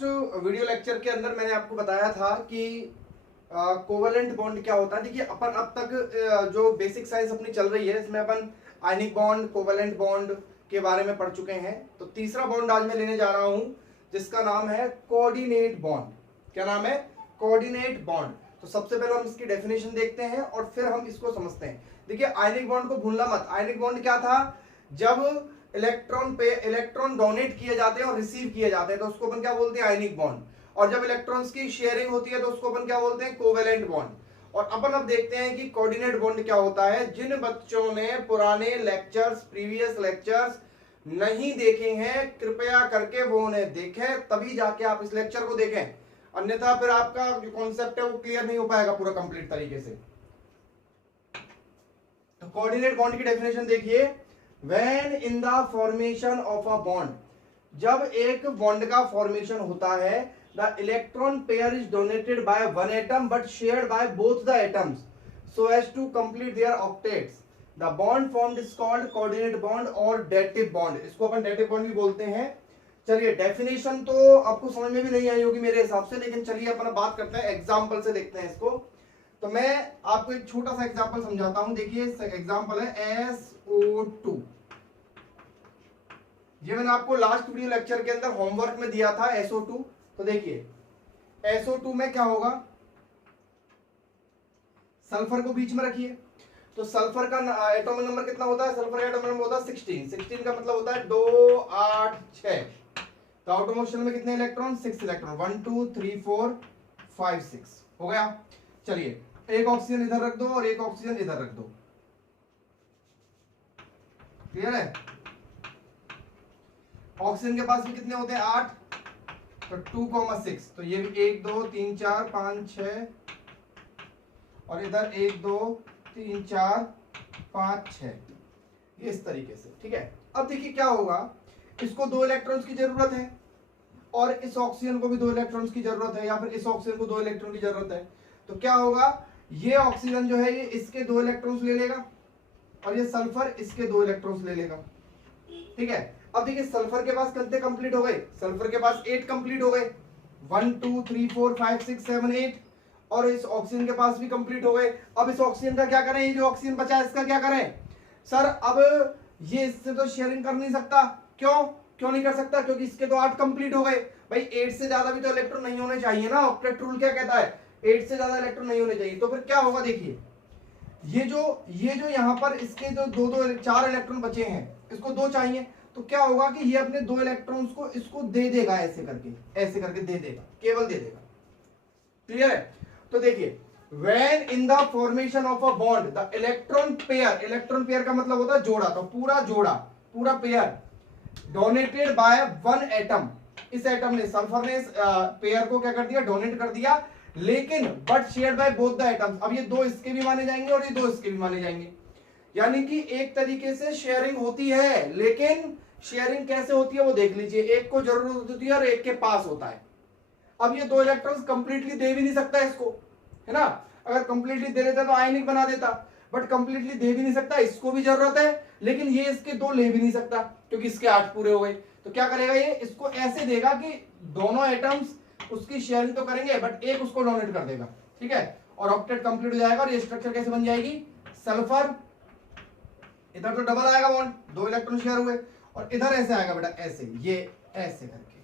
Last video lecture के अंदर मैंने आपको बताया था कि कोवेलेंट बॉन्ड क्या होता है। देखिए अपन अब तक जो बेसिक साइंस अपनी चल रही है इसमें अपन आयनिक बॉन्ड, कोवेलेंट बॉन्ड के बारे में पढ़ चुके हैं। तो तीसरा बॉन्ड आज मैं लेने जा रहा हूं जिसका नाम है कोऑर्डिनेट बॉन्ड। क्या नाम है? Coordinate bond. तो सबसे पहले हम इसकी डेफिनेशन देखते हैं और फिर हम इसको समझते हैं। देखिए आयनिक बॉन्ड को भूलना मत। आयनिक बॉन्ड क्या था? जब इलेक्ट्रॉन डोनेट किए जाते हैं और रिसीव किए जाते हैं तो उसको अपन क्या बोलते हैं? Ionic bond. और जब इलेक्ट्रॉन्स की शेयरिंग होती है तो उसको अपन क्या बोलते हैं? Covalent bond. और अपन अब देखते हैं कि कोऑर्डिनेट बॉन्ड क्या होता है। जिन बच्चों ने पुराने लेक्चर्स, प्रीवियस लेक्चर्स नहीं देखे हैं, कृपया करके वो उन्हें देखें, तभी जाके आप इस लेक्चर को देखें, अन्यथा फिर आपका जो कॉन्सेप्ट है वो क्लियर नहीं हो पाएगा पूरा कंप्लीट तरीके से। तो कोऑर्डिनेट बॉन्ड की डेफिनेशन देखिए। When in the formation of a bond, जब एक बॉन्ड का फॉर्मेशन होता है, the electron pair is donated by one atom but shared by both the atoms so as to complete their octets, the bond formed is called coordinate bond और dative bond. इसको अपन dative bond भी बोलते हैं। चलिए definition तो आपको समझ में भी नहीं आई होगी मेरे हिसाब से, लेकिन चलिए अपन बात करते हैं, एग्जाम्पल से देखते हैं इसको। तो मैं आपको एक छोटा सा एग्जांपल समझाता हूं। देखिए एग्जांपल है SO2। ये मैंने आपको लास्ट वीडियो लेक्चर के अंदर होमवर्क में दिया था SO2। तो देखिए SO2 में क्या होगा, सल्फर को बीच में रखिए। तो सल्फर का एटॉमिक नंबर कितना होता है? सल्फर का एटॉमिक नंबर होता है 16। 16 का मतलब होता है 2, 8, 6। तो आउटर मोशन में कितने इलेक्ट्रॉन? 6 इलेक्ट्रॉन। 1 2 3 4 5 6 हो गया। चलिए एक ऑक्सीजन इधर रख दो और एक ऑक्सीजन इधर रख दो। क्लियर है? ऑक्सीजन के पास भी कितने होते हैं? 8। तो 2,6। तो ये भी 1 2 3 4 5 6 और इधर 1 2 3 4 5 6, इस तरीके से। ठीक है। अब देखिए क्या होगा, इसको 2 इलेक्ट्रॉन्स की जरूरत है और इस ऑक्सीजन को भी 2 इलेक्ट्रॉन्स की जरूरत है, या फिर इस ऑक्सीजन को 2 इलेक्ट्रॉन की जरूरत है। तो क्या होगा, ये ऑक्सीजन जो है ये इसके 2 इलेक्ट्रॉन्स ले लेगा और ये सल्फर इसके 2 इलेक्ट्रॉन्स ले लेगा। ठीक है। अब देखिए सल्फर के पास कितने कंप्लीट हो गए? सल्फर के पास 8 कंप्लीट हो गए। 1 2 3 4 5 6 7 8। और इस ऑक्सीजन के पास भी कंप्लीट हो गए। अब इस ऑक्सीजन का क्या करें? ये जो ऑक्सीजन बचा है इसका क्या करें? सर अब ये इससे तो शेयरिंग कर नहीं सकता। क्यों नहीं कर सकता? क्योंकि इसके तो 8 कंप्लीट हो गए। भाई 8 से ज्यादा भी तो इलेक्ट्रॉन नहीं होने चाहिए ना। ऑक्टेट रूल क्या कहता है? 8 से ज्यादा इलेक्ट्रॉन नहीं होने चाहिए। तो फिर क्या होगा, देखिए ये जो यहाँ पर इसके जो 4 इलेक्ट्रॉन बचे हैं, इसको 2 चाहिए। तो क्या होगा कि ये अपने 2 इलेक्ट्रॉन्स को इसको दे देगा, ऐसे करके दे देगा, केवल दे देगा। क्लियर है? तो देखिए when in the formation of a bond the electron pair का मतलब होता है जोड़ा। तो पूरा pair donated by one atom, इस एटम ने, सल्फर ने इस पेयर को क्या कर दिया? डोनेट कर दिया। लेकिन but shared by both the atoms, अब ये 2 इसके भी माने जाएंगे और ये 2 इसके भी माने जाएंगे। यानी कि एक तरीके से शेयरिंग होती है, लेकिन शेयरिंग कैसे होती है वो देख लीजिए। एक को जरूरत होती है और एक के पास होता है। अब ये 2 इलेक्ट्रॉन्स कंप्लीटली दे भी नहीं सकता इसको, है ना। अगर कंप्लीटली दे देता तो आयनिक बना देता, बट कंप्लीटली दे भी नहीं सकता, इसको भी जरूरत है, लेकिन ये इसके 2 ले भी नहीं सकता क्योंकि इसके 8 पूरे हो गए। तो क्या करेगा ये? इसको ऐसे देगा कि दोनों एटम्स उसकी शेयरिंग तो करेंगे बट एक उसको डोनेट कर देगा। ठीक है। और ऑक्टेट कंप्लीट हो जाएगा और ये स्ट्रक्चर कैसे बन जाएगी? सल्फर, इधर तो डबल आएगा बॉन्ड, 2 इलेक्ट्रॉन शेयर हुए, और इधर ऐसे आएगा बेटा, ऐसे, ये ऐसे करके।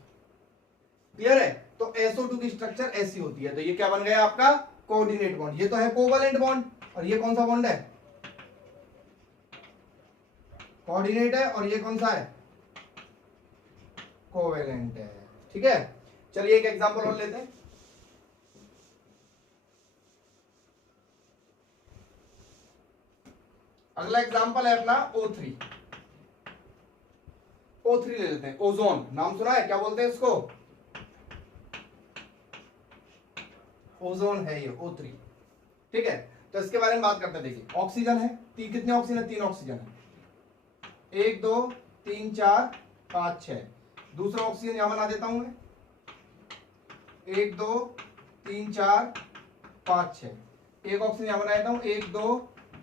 क्लियर है? तो SO2 की स्ट्रक्चर ऐसी होती है। तो ये क्या बन गया आपका? Coordinate bond. ये तो है कोवेलेंट बॉन्ड, और ये कौन सा बॉन्ड है? कोऑर्डिनेट है। और ये कौन सा है? कोवेलेंट है। ठीक है। चलिए एक एग्जांपल और लेते हैं। अगला एग्जांपल है अपना O3। O3 ले लेते हैं। ओजोन नाम सुना है? क्या बोलते हैं इसको? ओजोन है ये O3। ठीक है। तो इसके बारे में बात करते हैं। देखिए ऑक्सीजन है, कितने ऑक्सीजन है? 3 ऑक्सीजन है। 1 2 3 4 5 6। दूसरा ऑक्सीजन यहां बना देता हूं मैं। 1 2 3 4 5 6। एक ऑक्सीजन यहां बना देता हूं। 1 2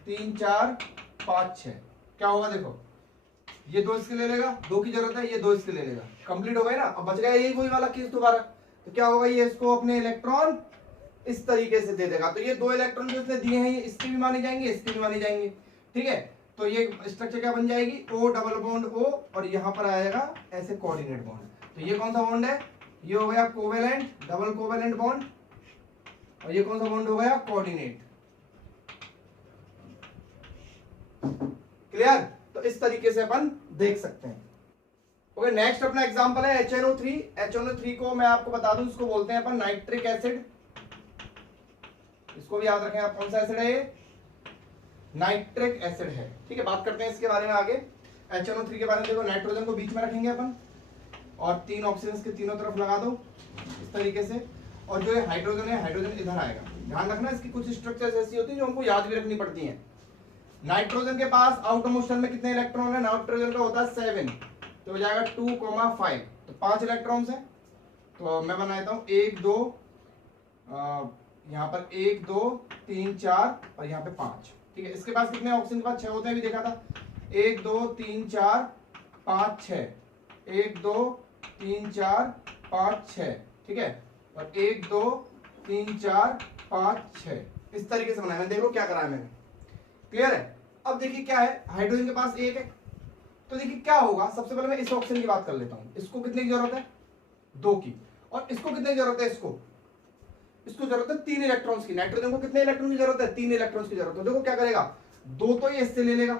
3 4 5 6। क्या होगा देखो, ये 2 इसके ले लेगा, 2 की जरूरत है, ये 2 इसके ले लेगा। कंप्लीट हो गए ना। अब बच गया यही वही वाला केस दोबारा। तो क्या होगा, ये इसको अपने इलेक्ट्रॉन इस तरीके से दे देगा। तो ये 2 इलेक्ट्रॉन जो इसने दिए हैं, इसके भी माने जाएंगे, इसके भी माने जाएंगे। ठीक है, तो ये स्ट्रक्चर क्या बन जाएगी, O डबल बॉन्ड O, और यहां पर आएगा ऐसे कोऑर्डिनेट बॉन्ड। तो ये कौन सा बॉन्ड है, ये हो गया कोवेलेंट, डबल कोवेलेंट बॉन्ड, और ये कौन सा बॉन्ड हो गया, कोऑर्डिनेट। क्लियर? तो इस तरीके से अपन देख सकते हैं। ओके, नेक्स्ट अपना एग्जांपल है HNO3। HNO3 को मैं आपको बता दूं, इसको बोलते हैं अपन नाइट्रिक एसिड। इसको भी याद रखें आप, कौन सा एसिड है ये, नाइट्रिक एसिड है। ठीक है, बात करते हैं इसके बारे में आगे। HNO3 के बारे में देखो, नाइट्रोजन को बीच में रखेंगे अपन, और 3 ऑक्सीजन के तीनों तरफ लगा दो इस तरीके से, और जो हाइड्रोजन है, हाइड्रोजन इधर आएगा। ध्यान रखना, इसकी कुछ स्ट्रक्चर्स ऐसी होती हैं जो हमको याद भी रखनी पड़ती हैं। नाइट्रोजन के पास आउटर मोशन में कितने इलेक्ट्रॉन है, नाइट्रोजन का होता है 7, तो हो जाएगा 2,5, तो 5 इलेक्ट्रॉन्स है। तो मैं बना देता हूं 1 2, यहाँ पर 1 2 3 4, और यहाँ पे 5। ठीक है, इसके पास कितने ऑक्सीजन के पास 6 होते हैं, भी देखा था, 1 2 3 4 5 6, 1 2 3 4 5 6। ठीक है, और 1 2 3 4 5 6, इस तरीके से बनाया मैंने। देखो क्या करा है मैंने, क्लियर है? अब देखिए क्या है, हाइड्रोजन के पास 1 है, तो देखिए क्या होगा। सबसे पहले मैं इस ऑक्सीजन की बात कर लेता हूं। इसको कितने की जरूरत है, 2 की, और इसको कितने की जरूरत है, इसको जरूरत है 3 इलेक्ट्रॉन्स की। नाइट्रोजन को कितने इलेक्ट्रॉन की जरूरत है, 3 इलेक्ट्रॉन्स की जरूरत है। देखो क्या करेगा, 2 तो ये इससे ले लेगा,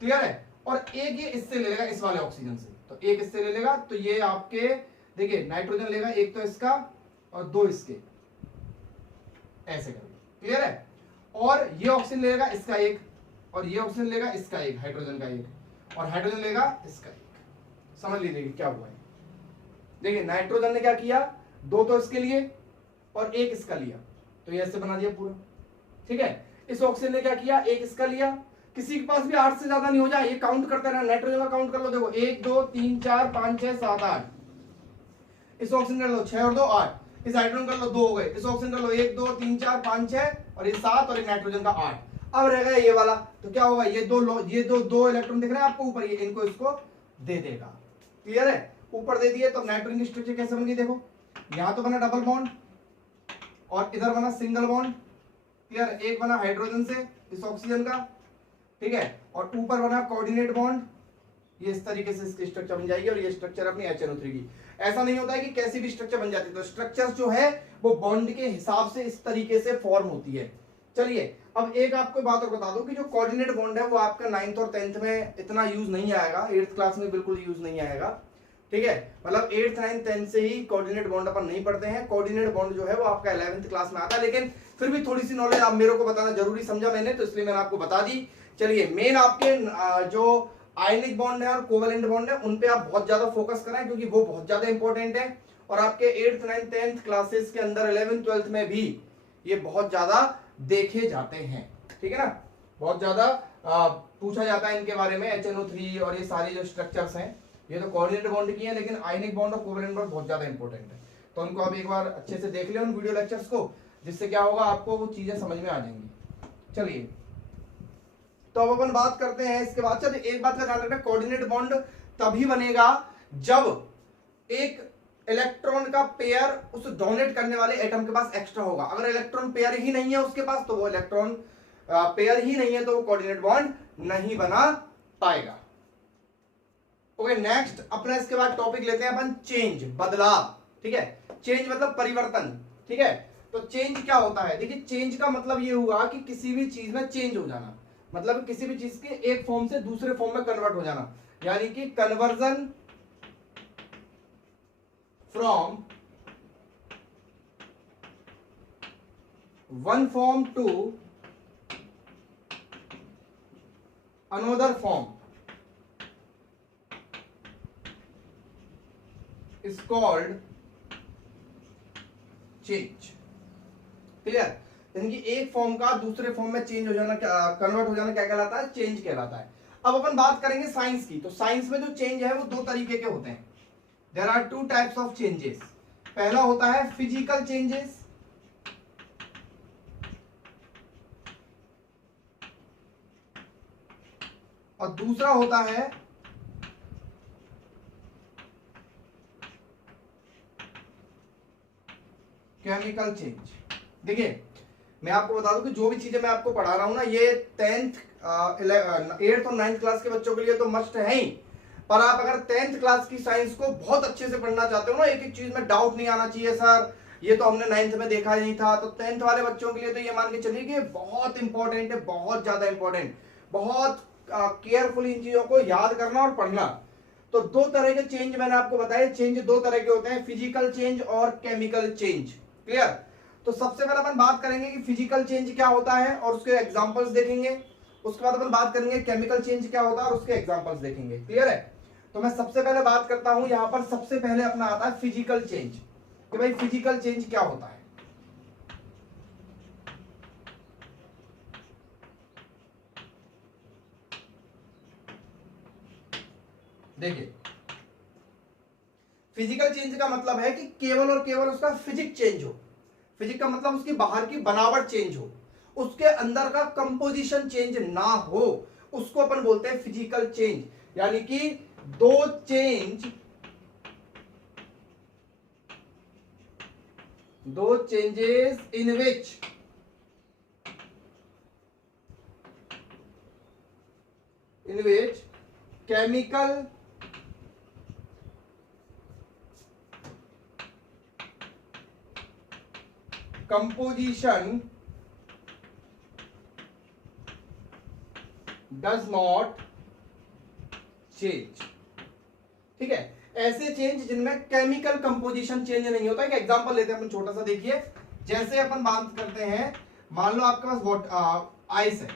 क्लियर है, और 1 ये इससे ले लेगा, इस वाले ऑक्सीजन से। तो 1 इससे ले लेगा, तो ये आपके देखिए नाइट्रोजन लेगा 1 तो इसका और 2 इसके, ऐसे करेगा, क्लियर है। और ये ऑक्सीजन लेगा इसका 1, और ये ऑक्सीजन लेगा इसका 1, हाइड्रोजन का 1, और हाइड्रोजन लेगा इसका 1। समझ लीजिए क्या हुआ है। देखिए नाइट्रोजन ने क्या किया, 2 तो इसके लिए और 1 इसका लिया, तो ये ऐसे बना दिया पूरा। ठीक है, इस ऑक्सीजन ने क्या किया, 1 इसका लिया। किसी के पास भी 8 से ज्यादा नहीं हो जाए, ये काउंट करते रहना। नाइट्रोजन का काउंट कर लो, देखो 1 2 3 4 5 6 7 8। इस ऑक्सीजन कर लो 6 और 2 8। इस हाइड्रोजन कर लो 2 हो गए। इस ऑक्सीजन कर लो 1 2 3 4 5 6, और ये 7, और ये नाइट्रोजन का 8। अब रह गया ये वाला, तो क्या होगा, ये दो इलेक्ट्रॉन दिख रहे हैं आपको ऊपर, ये इनको इसको दे देगा। क्लियर है, ऊपर दे दिए। तो नाइट्रोजन की स्ट्रक्चर कैसे बन गई, देखो यहां तो बना डबल बॉन्ड, और इधर बना सिंगल बॉन्ड। क्लियर, एक बना हाइड्रोजन से इस ऑक्सीजन का, ठीक है, और ऊपर बना कोऑर्डिनेट बॉन्ड। ये इस तरीके से इसकी स्ट्रक्चर बन जाएगी, और ये स्ट्रक्चर अपनी HNO3 की। ऐसा नहीं होता है कि कैसी भी स्ट्रक्चर बन जाती है, तो स्ट्रक्चर जो है वो बॉन्ड के हिसाब से इस तरीके से फॉर्म होती है। चलिए, अब एक आपको बात और बता दूं कि जो कोऑर्डिनेट बॉन्ड है वो आपका 9th और 10th में इतना यूज नहीं आएगा, 8th क्लास में बिल्कुल यूज नहीं आएगा। ठीक है, मतलब 8th 9th 10th से ही कोऑर्डिनेट बॉन्ड अपन नहीं पढ़ते हैं। कोऑर्डिनेट बॉन्ड जो है वो आपका 11th क्लास में आता है, लेकिन फिर भी थोड़ी सी नॉलेज आप मेरे को बताना जरूरी समझा मैंने, तो इसलिए मैंने आपको बता दी। चलिए, मेन आपके जो आयनिक बॉन्ड है और कोवेलेंट बॉन्ड है उन पे आप बहुत ज्यादा फोकस करें, क्योंकि वो बहुत ज्यादा इंपॉर्टेंट है। और आपके 8th 9th 10th क्लासेस के अंदर 11th 12th में भी ये बहुत ज्यादा देखे जाते हैं। ठीक है ना, बहुत ज्यादा पूछा जाता है इनके बारे में। HNO3 और ये सारी जो स्ट्रक्चर्स हैं, ये तो कोऑर्डिनेट बॉन्ड की है, लेकिन आयनिक बॉन्ड और कोवेलेंट बॉन्ड बहुत ज्यादा इंपॉर्टेंट है। तो उनको आप एक बार अच्छे से देख लें उन वीडियो लेक्चर्स को, जिससे क्या होगा, आपको वो चीजें समझ में आ जाएंगी। चलिए, तो अब अपन बात करते हैं इसके बाद। चलिए, एक बात का ध्यान रखना, कोऑर्डिनेट बॉन्ड तभी बनेगा जब एक इलेक्ट्रॉन का पेयर उस डोनेट करने वाले एटम के पास एक्स्ट्रा होगा। अगर इलेक्ट्रॉन पेयर ही नहीं है उसके पास, तो वो इलेक्ट्रॉन पेयर ही नहीं है, तो वो कोऑर्डिनेट बॉन्ड नहीं बना पाएगा। ओके, नेक्स्ट अपना इसके बाद टॉपिक लेते हैं अपन चेंज, बदलाव। ठीक है, चेंज मतलब परिवर्तन। ठीक है, तो चेंज क्या होता है, देखिए चेंज का मतलब ये हुआ कि किसी भी चीज में चेंज हो जाना, मतलब किसी भी चीज के एक फॉर्म से दूसरे फॉर्म में कन्वर्ट हो जाना, यानी कि conversion from one form to another form is called change. Clear, यानी कि एक फॉर्म का दूसरे फॉर्म में चेंज हो जाना, कन्वर्ट हो जाना क्या कहलाता है, चेंज कहलाता है। अब अपन बात करेंगे साइंस की। तो साइंस में जो चेंज है वो 2 तरीके के होते हैं। There are 2 types of changes. पहला होता है फिजिकल चेंजेस, और दूसरा होता है केमिकल चेंज। देखिए मैं आपको बता दूं कि जो भी चीजें मैं आपको पढ़ा रहा हूं ना, ये 10th 8th और 9th क्लास के बच्चों के लिए तो मस्ट है ही, पर आप अगर 10th क्लास की साइंस को बहुत अच्छे से पढ़ना चाहते हो ना, एक एक चीज में डाउट नहीं आना चाहिए सर ये तो हमने 9th में देखा ही नहीं था, तो 10th वाले बच्चों के लिए तो ये मान के चलिए कि बहुत इंपॉर्टेंट है, बहुत ज्यादा इंपॉर्टेंट, बहुत केयरफुली इन चीजों को याद करना और पढ़ना। तो दो तरह के चेंज मैंने आपको बताया, चेंज दो तरह के होते हैं, फिजिकल चेंज और केमिकल चेंज। क्लियर? तो सबसे पहले अपन बात करेंगे कि फिजिकल चेंज क्या होता है और उसके एग्जांपल्स देखेंगे। उसके बाद अपन बात करेंगे केमिकल चेंज क्या होता है और उसके एग्जांपल्स देखेंगे। क्लियर है? तो मैं सबसे पहले बात करता हूं, यहां पर सबसे पहले अपना आता है फिजिकल चेंज, कि भाई फिजिकल चेंज क्या होता है। देखिए फिजिकल चेंज का मतलब है कि केवल और केवल उसका फिजिक चेंज हो। फिजिक का मतलब उसकी बाहर की बनावट चेंज हो, उसके अंदर का कंपोजिशन चेंज ना हो, उसको अपन बोलते हैं फिजिकल चेंज। यानी कि दो changes in which chemical composition does not change। ठीक है, ऐसे चेंज जिनमें केमिकल कंपोजिशन चेंज नहीं होता है। एग्जांपल लेते हैं अपन छोटा सा, देखिए जैसे अपन बात करते हैं, मान लो आपके पास आइस है,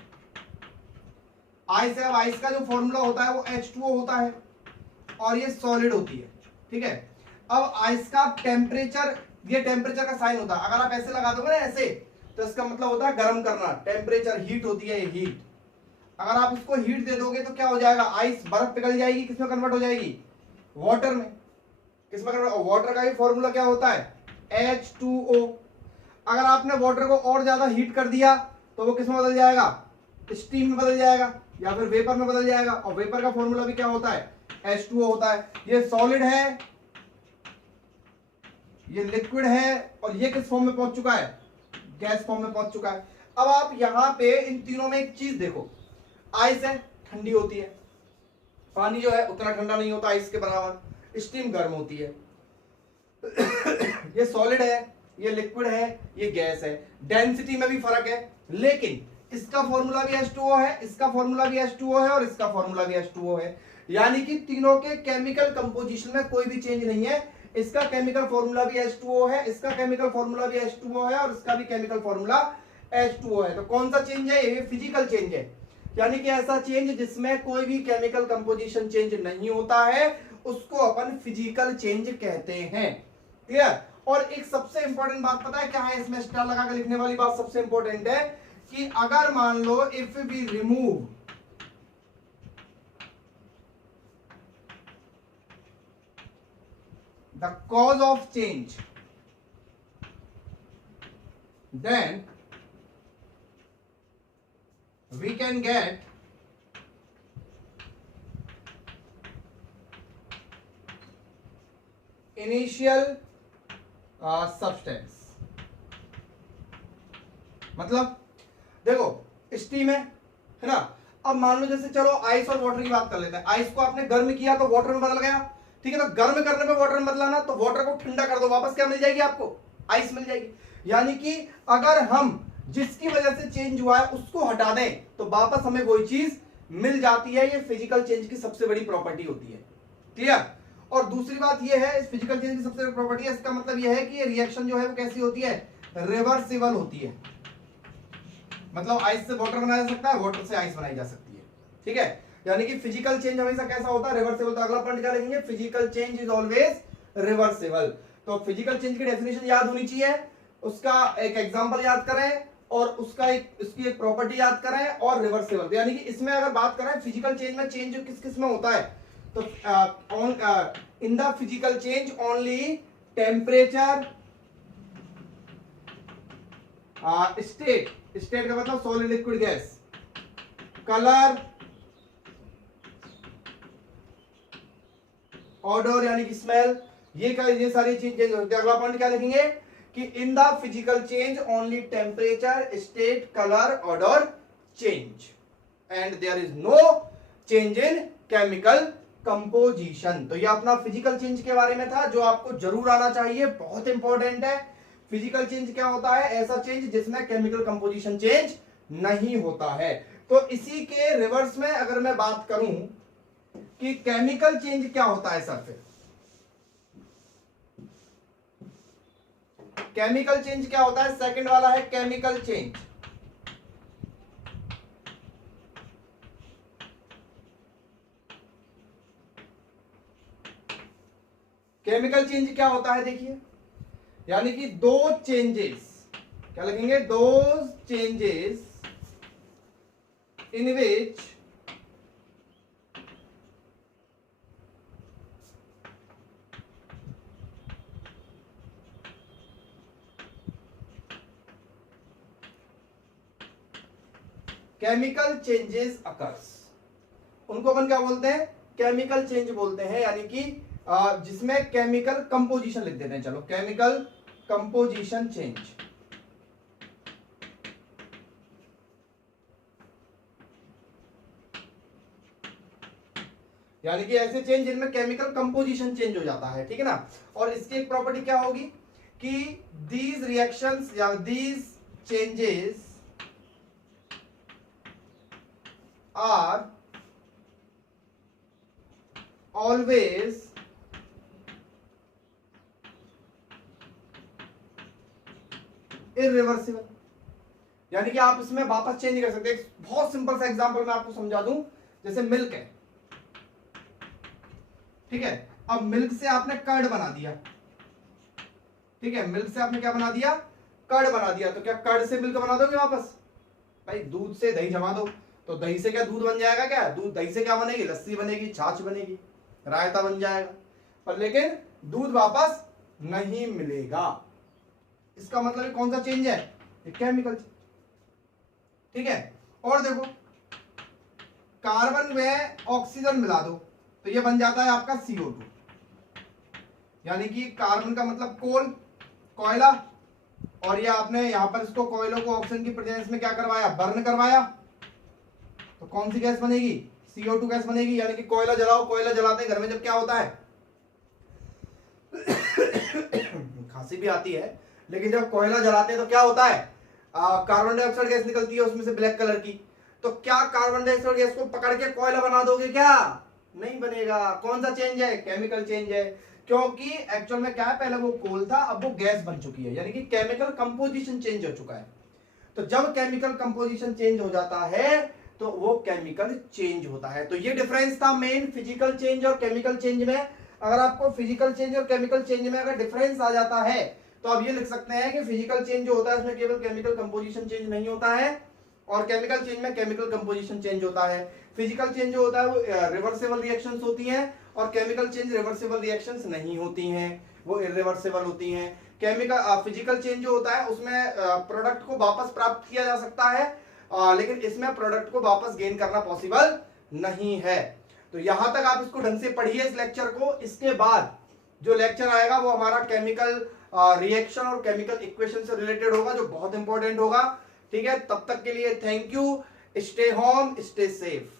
आइस है। अब आइस का जो फॉर्मूला होता है वो H2O होता है और ये सॉलिड होती है। ठीक है, अब आइस का टेम्परेचर, ये टेम्परेचर का साइन होता है, अगर आप ऐसे लगा दोगे ना ऐसे, तो इसका मतलब होता है गर्म करना, टेम्परेचर, हीट होती है ये हीट। अगर आप इसको हीट दे दोगे तो क्या हो जाएगा, आइस बर्फ पिघल जाएगी, किसमें कन्वर्ट हो जाएगी, वाटर में। किसमें कन्वर्ट, वाटर का भी फॉर्मूला क्या होता है, H2O। अगर आपने वाटर को और ज्यादा हीट कर दिया तो वो किसमें बदल जाएगा, स्टीम में बदल जाएगा या फिर वेपर में बदल जाएगा, और वेपर का फॉर्मूला भी क्या होता है, H2O होता है। ये सॉलिड है, ये लिक्विड है, और ये किस फॉर्म में पहुंच चुका है, गैस फॉर्म में पहुंच चुका है। अब आप यहां पे इन तीनों में एक चीज देखो, आइस है ठंडी होती है, पानी जो है उतना ठंडा नहीं होता आइस के बराबर, स्टीम गर्म होती है। ये सॉलिड है, ये लिक्विड है, ये गैस है, डेंसिटी में भी फर्क है, लेकिन इसका फॉर्मूला भी H2O है, इसका फॉर्मूला भी H2O है और इसका फॉर्मूला भी H2O है। यानी कि तीनों के केमिकल कंपोजिशन में कोई भी चेंज नहीं है। इसका केमिकल फॉर्मूला भी H2O है, इसका केमिकल फॉर्मूला भी H2O है और इसका भी केमिकल फॉर्मूला H2O है। तो कौन सा चेंज है, ये फिजिकल चेंज है। यानी कि ऐसा चेंज जिसमें कोई भी केमिकल कंपोजिशन चेंज नहीं होता है, उसको अपन फिजिकल चेंज कहते हैं। क्लियर? और एक सबसे इंपॉर्टेंट बात पता है क्या है, इसमें स्टार लगा के लिखने वाली बात सबसे इंपॉर्टेंट है कि अगर मान लो if we remove the cause of change, then we can get initial substance। मतलब देखो स्टीम है ना, अब मान लो जैसे चलो आइस और वाटर की बात कर लेते हैं। आइस को आपने गर्म किया तो वाटर में बदल गया, ठीक है, तो गर्म करने पे वाटर में बदलाना, तो वाटर को ठंडा कर दो, वापस क्या मिल जाएगी आपको, आइस मिल जाएगी। यानी कि अगर हम जिसकी वजह से चेंज हुआ है उसको हटा दें तो वापस हमें वही चीज मिल जाती है। ये फिजिकल चेंज की सबसे बड़ी प्रॉपर्टी होती है। क्लियर? और दूसरी बात ये है, इस फिजिकल चेंज की सबसे बड़ी प्रॉपर्टी है, इसका मतलब ये है कि ये रिएक्शन जो है वो कैसी होती है, रिवर्सिबल होती है। मतलब आइस से वाटर बनाया जा सकता है, वाटर से आइस बनाई जा सकती है। ठीक है, यानी कि फिजिकल चेंज हमेशा कैसा होता है, रिवर्सिबल। तो अगला पॉइंट क्या लिखेंगे, physical change is always reversible. तो फिजिकल चेंज की डेफिनेशन याद होनी चाहिए, उसका एक एग्जांपल याद करें और उसकी एक प्रॉपर्टी याद करें और रिवर्सिबल। यानी कि इसमें अगर बात करें फिजिकल चेंज में, चेंज किस किस में होता है, तो इन the physical change only temperature, state, state का मतलब solid liquid gas, colour, order यानी कि स्मेल, ये सारी चीज चेंज होती है। अगला पॉइंट क्या लिखेंगे कि in the physical change only temperature, state, colour, order change and there is no change in chemical composition. तो ये अपना फिजिकल चेंज के बारे में था, जो आपको जरूर आना चाहिए, बहुत इंपॉर्टेंट है। फिजिकल चेंज क्या होता है? ऐसा चेंज जिसमें केमिकल कंपोजिशन चेंज नहीं होता है। तो इसी के रिवर्स में अगर मैं बात करूं कि केमिकल चेंज क्या होता है सर, फिर केमिकल चेंज क्या होता है? सेकंड वाला है केमिकल चेंज। केमिकल चेंज क्या होता है? देखिए, यानी कि दो चेंजेस, क्या लिखेंगे? दो changes in which chemical changes occurs, उनको अपन क्या बोलते हैं? केमिकल चेंज बोलते हैं। यानी कि जिसमें केमिकल कंपोजिशन लिख देते हैं, चलो केमिकल कंपोजिशन चेंज। यानी कि ऐसे चेंज जिनमें केमिकल कंपोजिशन चेंज हो जाता है, ठीक है ना। और इसकी एक प्रॉपर्टी क्या होगी कि दीज रिएक्शंस या these changes are always irreversible. यानी कि आप इसमें वापस चेंज नहीं कर सकते। एक बहुत सिंपल सा एग्जांपल मैं आपको समझा दूं, जैसे मिल्क है, ठीक है। अब मिल्क से आपने कर्ड बना दिया, ठीक है। मिल्क से आपने क्या बना दिया? कर्ड बना दिया। तो क्या कर्ड से मिल्क बना दोगे वापस? भाई दूध से दही जमा दो, तो दही से क्या दूध बन जाएगा? क्या दूध, दही से क्या बनेगी? लस्सी बनेगी, छाछ बनेगी, रायता बन जाएगा, पर लेकिन दूध वापस नहीं मिलेगा। इसका मतलब कौन सा चेंज है? केमिकल, ठीक है। और देखो, कार्बन में ऑक्सीजन मिला दो तो ये बन जाता है आपका CO2। यानी कि कार्बन का मतलब कोल, कोयला, और ये आपने यहां पर इसको कोयलों को ऑक्सीजन की प्रेजेंस में क्या करवाया? बर्न करवाया, तो कौन सी गैस बनेगी? CO2 गैस बनेगी। यानी कि कोयला जलाओ, कोयला जलाते हैं घर में जब क्या होता है? खांसी भी आती है, लेकिन जब कोयला जलाते हैं तो क्या होता है? कार्बन डाइऑक्साइड गैस निकलती है उसमें से, ब्लैक कलर की। तो क्या कार्बन डाइऑक्साइड गैस को पकड़ के कोयला बना दोगे? क्या नहीं बनेगा। कौन सा चेंज है? केमिकल चेंज है। क्योंकि एक्चुअल में क्या है, पहले वो कोल था, अब वो गैस बन चुकी है। यानी कि केमिकल कंपोजिशन चेंज हो चुका है। तो जब केमिकल कंपोजिशन चेंज हो जाता है तो वो केमिकल चेंज होता है। तो ये डिफरेंस था मेन फिजिकल चेंज और केमिकल चेंज में। अगर आपको फिजिकल चेंज और केमिकल चेंज में अगर डिफरेंस आ जाता है तो आप ये लिख सकते हैं कि फिजिकल चेंज जो होता है उसमें केवल केमिकल कंपोजिशन चेंज नहीं होता है, और केमिकल चेंज में केमिकल कंपोजिशन चेंज होता है। फिजिकल चेंज जो होता है वो रिवर्सिबल रिएक्शंस होती हैं, और केमिकल चेंज रिवर्सिबल रिएक्शंस नहीं होती हैं, वो इरिवर्सिबल होती हैं। केमिकल फिजिकल चेंज जो होता है उसमें प्रोडक्ट को वापस प्राप्त किया जा सकता है, लेकिन इसमें प्रोडक्ट को वापस गेन करना पॉसिबल नहीं है। तो यहां तक आप इसको ढंग से पढ़िए इस लेक्चर को। इसके बाद जो लेक्चर आएगा वो हमारा केमिकल रिएक्शन और केमिकल इक्वेशन से रिलेटेड होगा, जो बहुत इंपॉर्टेंट होगा, ठीक है। तब तक के लिए thank you. Stay home, stay safe.